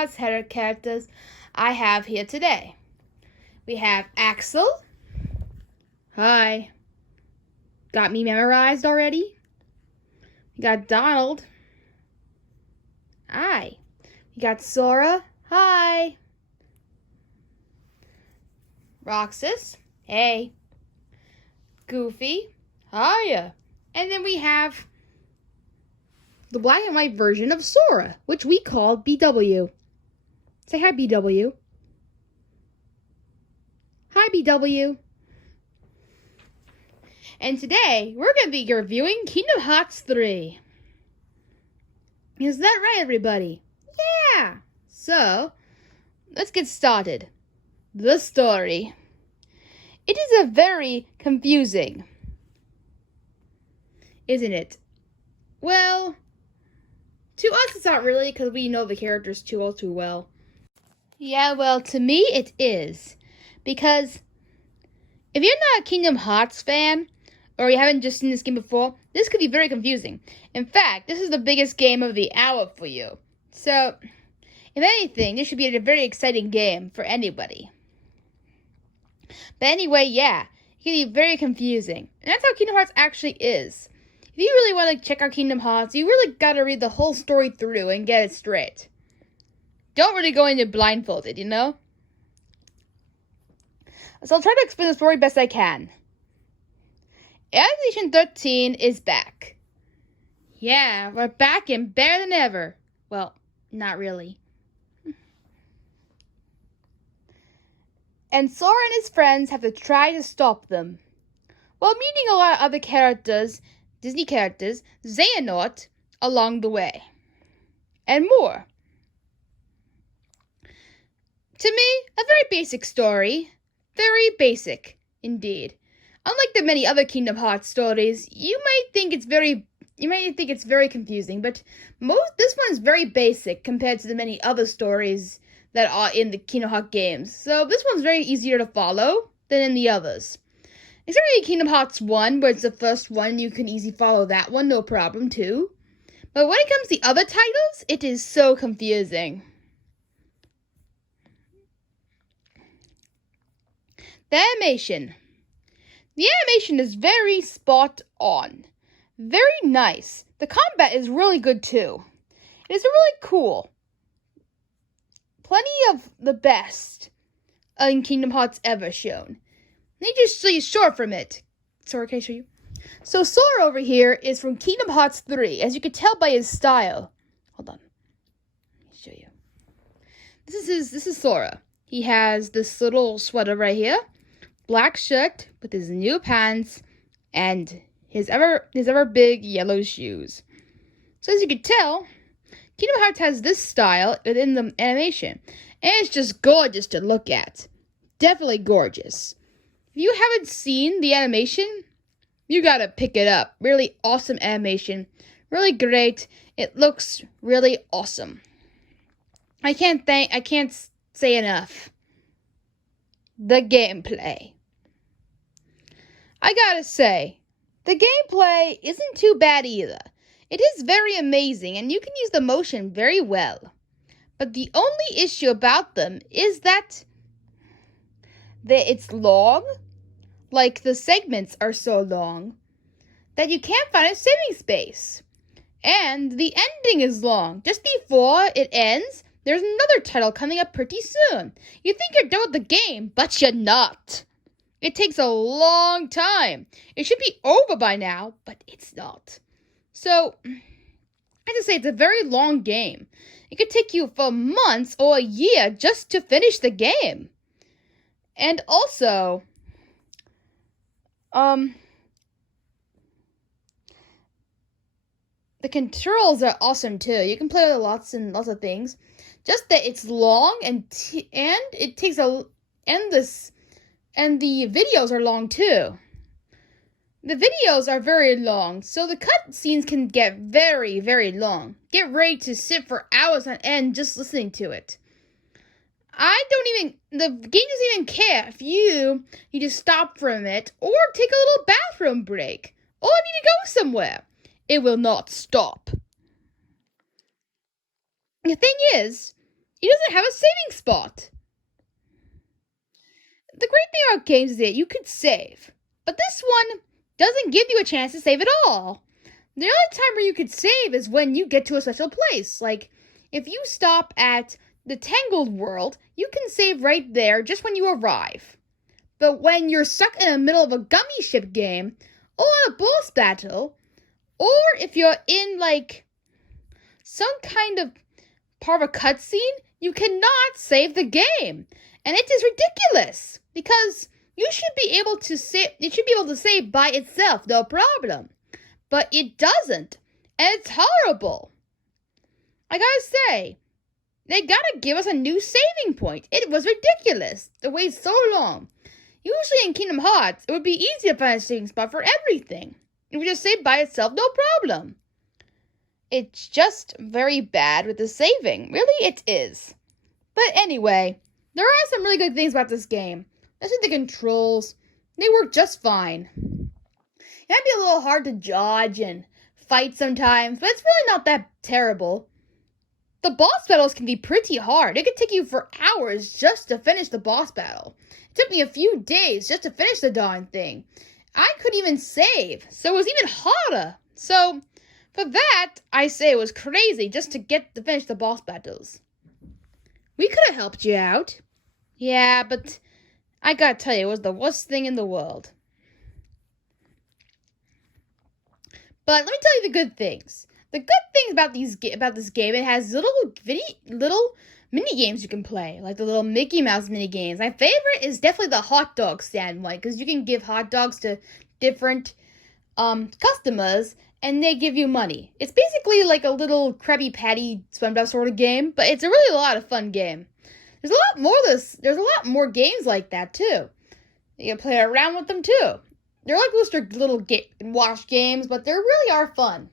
Hearts characters I have here today. We have Axel. Hi. Got me memorized already? We got Donald. Hi. We got Sora. Hi. Roxas. Hey. Goofy. Hiya. And then we have the black and white version of Sora, which we call BW. Say hi, BW. Hi, BW. And today, we're going to be reviewing Kingdom Hearts 3. Is that right, everybody? Yeah! So, let's get started. The story. It is a very confusing, isn't it? Well, to us it's not really, because we know the characters too well. Yeah, well, to me it is. Because if you're not a Kingdom Hearts fan, or you haven't just seen this game before, this could be very confusing. In fact, this is the biggest game of the hour for you. So, if anything, this should be a very exciting game for anybody. But anyway, yeah, it can be very confusing. And that's how Kingdom Hearts actually is. If you really want to check out Kingdom Hearts, you really gotta read the whole story through and get it straight. Don't really go into blindfolded, you know? So I'll try to explain the story best I can. Edition 13 is back. Yeah, we're back and better than ever. Well, not really. And Sora and his friends have to try to stop them, while meeting a lot of other characters, Disney characters, Xehanort, along the way. And more. To me, a very basic story. Very basic, indeed. Unlike the many other Kingdom Hearts stories, you might think it's very confusing, but this one's very basic compared to the many other stories that are in the Kingdom Hearts games. So this one's very easier to follow than in the others. Except for Kingdom Hearts 1, where it's the first one, you can easily follow that one, no problem too. But when it comes to the other titles, it is so confusing. The animation. The animation is very spot on. Very nice. The combat is really good too. It is really cool. Plenty of the best in Kingdom Hearts ever shown. Let me just show you short from it. Sora, can I show you? So Sora over here is from Kingdom Hearts 3, as you can tell by his style. Hold on. Let me show you. This is Sora. He has this little sweater right here, black shirt with his new pants, and his ever big yellow shoes. So as you can tell, Kingdom Hearts has this style within the animation, and it's just gorgeous to look at. Definitely gorgeous. If you haven't seen the animation, you gotta pick it up. Really awesome animation. Really great. It looks really awesome. I can't say enough. The gameplay. I gotta say, the gameplay isn't too bad either. It is very amazing, and you can use the motion very well. But the only issue about them is that it's long. Like, the segments are so long that you can't find a saving space. And the ending is long. Just before it ends, there's another title coming up pretty soon. You think you're done with the game, but you're not. It takes a long time. It should be over by now, but it's not. So, I have to say, it's a very long game. It could take you for months or a year just to finish the game. And also, the controls are awesome too. You can play with lots and lots of things. Just that it's long and it takes and the videos are long too. The videos are very long, so the cutscenes can get very, very long. Get ready to sit for hours on end just listening to it. The game doesn't even care if you need to stop from it, or take a little bathroom break, or need to go somewhere. It will not stop. The thing is, he doesn't have a saving spot. The great thing about games is that you could save, but this one doesn't give you a chance to save at all. The only time where you could save is when you get to a special place. Like, if you stop at the Tangled World, you can save right there just when you arrive. But when you're stuck in the middle of a gummy ship game, or a boss battle, or if you're in, like, some kind of part of a cutscene, you cannot save the game. And it is ridiculous, because you should be able to save, it should be able to save by itself, no problem. But it doesn't, and it's horrible. I gotta say, they gotta give us a new saving point. It was ridiculous to wait so long. Usually in Kingdom Hearts, it would be easy to find a saving spot for everything. It would just save by itself, no problem. It's just very bad with the saving. Really, it is. But anyway, there are some really good things about this game. Especially the controls. They work just fine. It might be a little hard to dodge and fight sometimes, but it's really not that terrible. The boss battles can be pretty hard. It could take you for hours just to finish the boss battle. It took me a few days just to finish the darn thing. I couldn't even save, so it was even harder. So, for that, I say it was crazy just to finish the boss battles. We could have helped you out. Yeah, but I gotta tell you, it was the worst thing in the world. But let me tell you the good things. The good things about this game, it has little mini games you can play, like the little Mickey Mouse mini games. My favorite is definitely the hot dog stand one, because you can give hot dogs to different customers, and they give you money. It's basically like a little Krabby Patty SpongeBob sort of game, but it's a really a lot of fun game. There's a lot more games like that too. You can play around with them too. They're like little watch games, but they really are fun.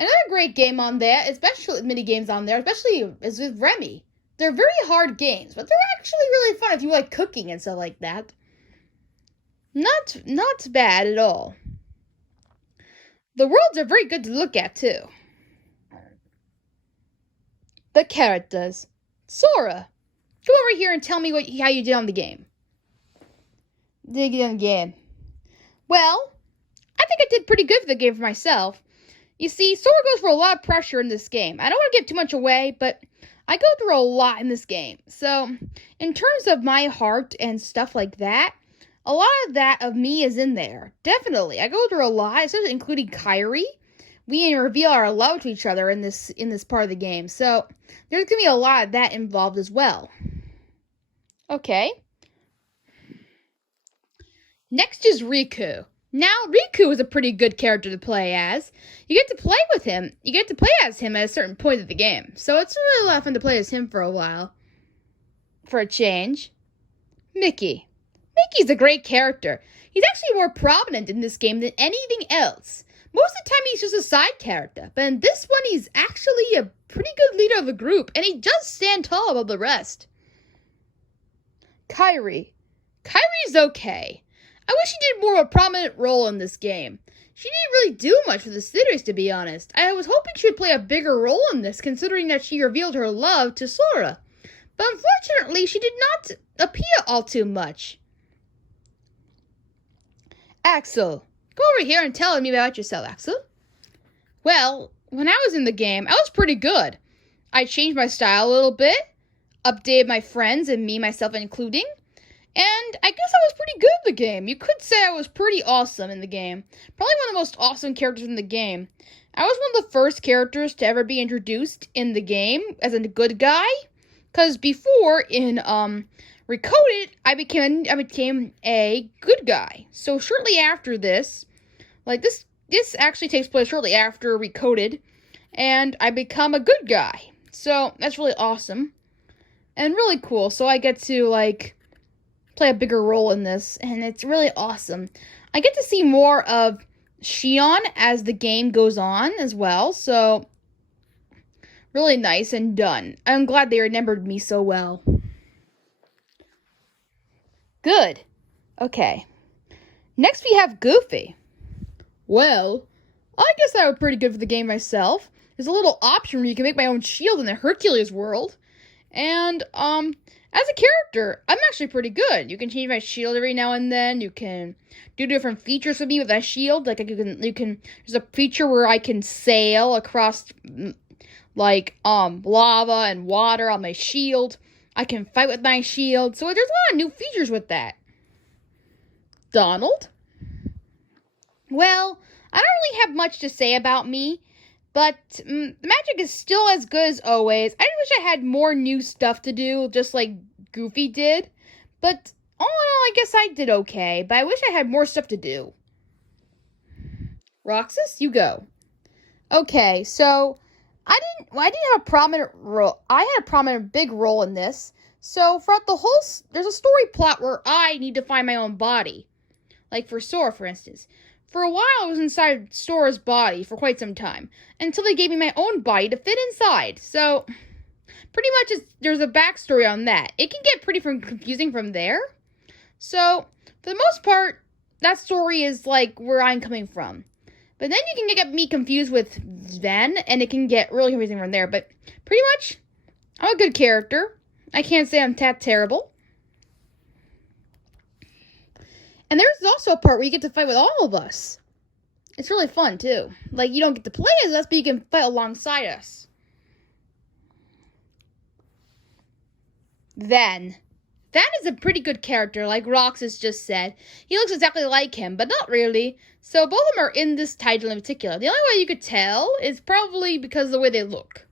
Another great game on there, especially mini games on there, especially is with Remy. They're very hard games, but they're actually really fun if you like cooking and stuff like that. Not bad at all. The worlds are very good to look at too. The characters. Sora, go over here and tell me how you did on the game. Did you get on the game? Well, I think I did pretty good for the game for myself. You see, Sora goes for a lot of pressure in this game. I don't want to give too much away, but I go through a lot in this game. So, in terms of my heart and stuff like that, a lot of that of me is in there. Definitely. I go through a lot, especially including Kairi. We reveal our love to each other in this part of the game. So, there's going to be a lot of that involved as well. Okay. Next is Riku. Now, Riku is a pretty good character to play as. You get to play with him. You get to play as him at a certain point of the game. So it's really a lot of fun to play as him for a while. For a change. Mickey. Mickey's a great character. He's actually more prominent in this game than anything else. Most of the time he's just a side character. But in this one he's actually a pretty good leader of the group. And he does stand tall above the rest. Kairi. Kairi's okay. I wish she did more of a prominent role in this game. She didn't really do much for the series, to be honest. I was hoping she would play a bigger role in this, considering that she revealed her love to Sora. But unfortunately, she did not appear all too much. Axel, go over here and tell me about yourself, Axel. Well, when I was in the game, I was pretty good. I changed my style a little bit, updated my friends and myself including. And I guess I was pretty good in the game. You could say I was pretty awesome in the game. Probably one of the most awesome characters in the game. I was one of the first characters to ever be introduced in the game as a good guy. Because before, in Recoded, I became a good guy. So shortly after this, like this actually takes place shortly after Recoded. And I become a good guy. So that's really awesome. And really cool. So I get to, like, play a bigger role in this, and it's really awesome. I get to see more of Xion as the game goes on as well, so really nice and done. I'm glad they remembered me so well. Good. Okay. Next we have Goofy. Well, I guess I was pretty good for the game myself. There's a little option where you can make my own shield in the Hercules world. And as a character, I'm actually pretty good. You can change my shield every now and then. You can do different features with me with that shield. Like you can. There's a feature where I can sail across like lava and water on my shield. I can fight with my shield. So there's a lot of new features with that. Donald? Well, I don't really have much to say about me, but the magic is still as good as always. I wish I had more new stuff to do, just like Goofy did. But all in all, I guess I did okay, but I wish I had more stuff to do. Roxas, you go. Okay, so I didn't have a prominent role. I had a prominent big role in this. So throughout the whole, there's a story plot where I need to find my own body. Like for Sora, for instance. For a while, I was inside Sora's body for quite some time, until they gave me my own body to fit inside. So, pretty much there's a backstory on that. It can get pretty confusing from there. So, for the most part, that story is like where I'm coming from. But then you can get me confused with Ven, and it can get really confusing from there. But pretty much, I'm a good character. I can't say I'm that terrible. And there's also a part where you get to fight with all of us. It's really fun, too. Like, you don't get to play as us, but you can fight alongside us. Ven is a pretty good character, like Roxas just said. He looks exactly like him, but not really. So both of them are in this title in particular. The only way you could tell is probably because of the way they look.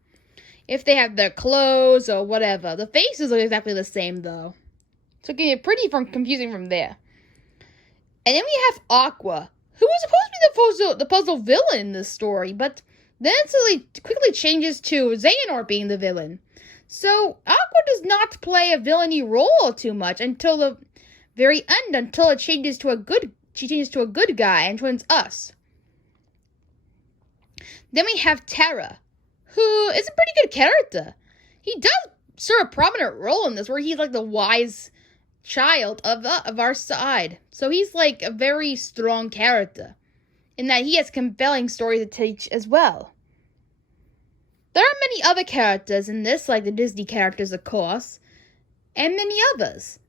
If they have their clothes or whatever. The faces look exactly the same, though. So it can get pretty confusing from there. And then we have Aqua, who was supposed to be the puzzle villain in this story, but then it quickly changes to Xehanort being the villain. So Aqua does not play a villainy role too much until the very end, until it changes to a good guy and joins us. Then we have Terra, who is a pretty good character. He does serve a prominent role in this, where he's like the wise child of our side. So he's like a very strong character in that he has compelling stories to teach as well. There are many other characters in this, like the Disney characters, of course, and many others.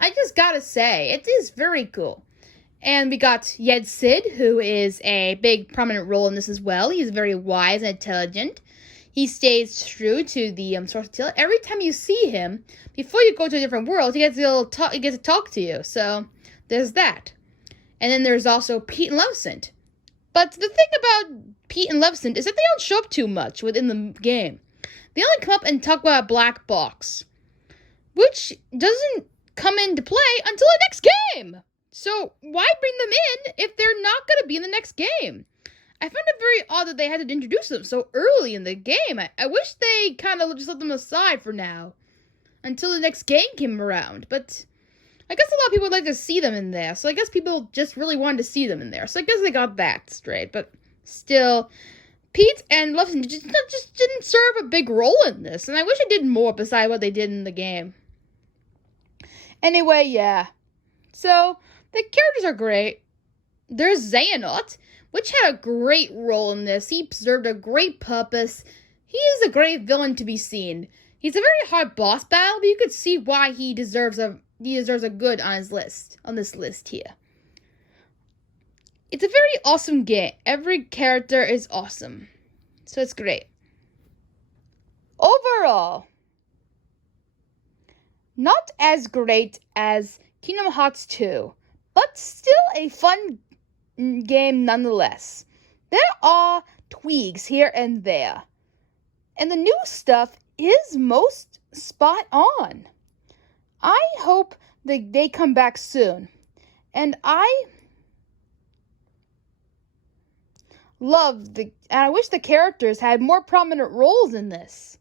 I just gotta say, it is very cool. And we got Yed Sid, who is a big prominent role in this as well. He's very wise and intelligent. He stays true to the source material. Every time you see him, before you go to a different world, he gets to talk to you. So there's that. And then there's also Pete and Lovecint. But the thing about Pete and Lovecint is that they don't show up too much within the game. They only come up and talk about a black box, which doesn't come into play until the next game. So why bring them in if they're not going to be in the next game? I found it very odd that they had to introduce them so early in the game. I wish they kind of just let them aside for now, until the next game came around. But I guess a lot of people would like to see them in there, so I guess people just really wanted to see them in there. So I guess they got that straight. But still, Pete and Lovecint just didn't serve a big role in this, and I wish it did more besides what they did in the game. Anyway, yeah. So the characters are great. There's Xehanort, which had a great role in this. He served a great purpose. He is a great villain to be seen. He's a very hard boss battle, but you could see why he deserves a good on this list here. It's a very awesome game. Every character is awesome. So it's great. Overall, not as great as Kingdom Hearts 2, but still a fun game nonetheless. There are tweaks here and there, and the new stuff is most spot on. I hope that they come back soon, and I wish the characters had more prominent roles in this.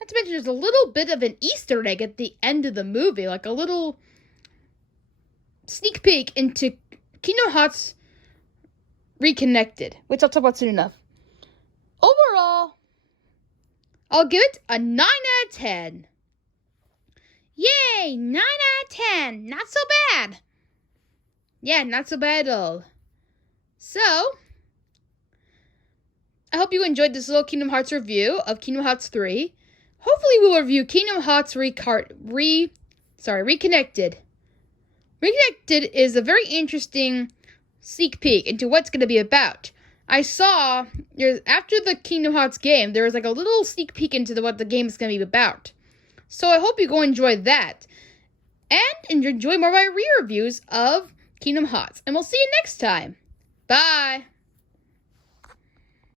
Not to mention, there's a little bit of an Easter egg at the end of the movie, like a little sneak peek into Kingdom Hearts Reconnected, which I'll talk about soon enough. Overall, I'll give it a 9 out of 10. Yay! 9 out of 10! Not so bad! Yeah, not so bad at all. So, I hope you enjoyed this little Kingdom Hearts review of Kingdom Hearts 3. hopefully we'll review Kingdom Hearts Reconnected. Reconnected is a very interesting sneak peek into what's going to be about. I saw, after the Kingdom Hearts game, there was like a little sneak peek into what the game is going to be about. So I hope you go enjoy that. And enjoy more of my re-reviews of Kingdom Hearts. And we'll see you next time. Bye!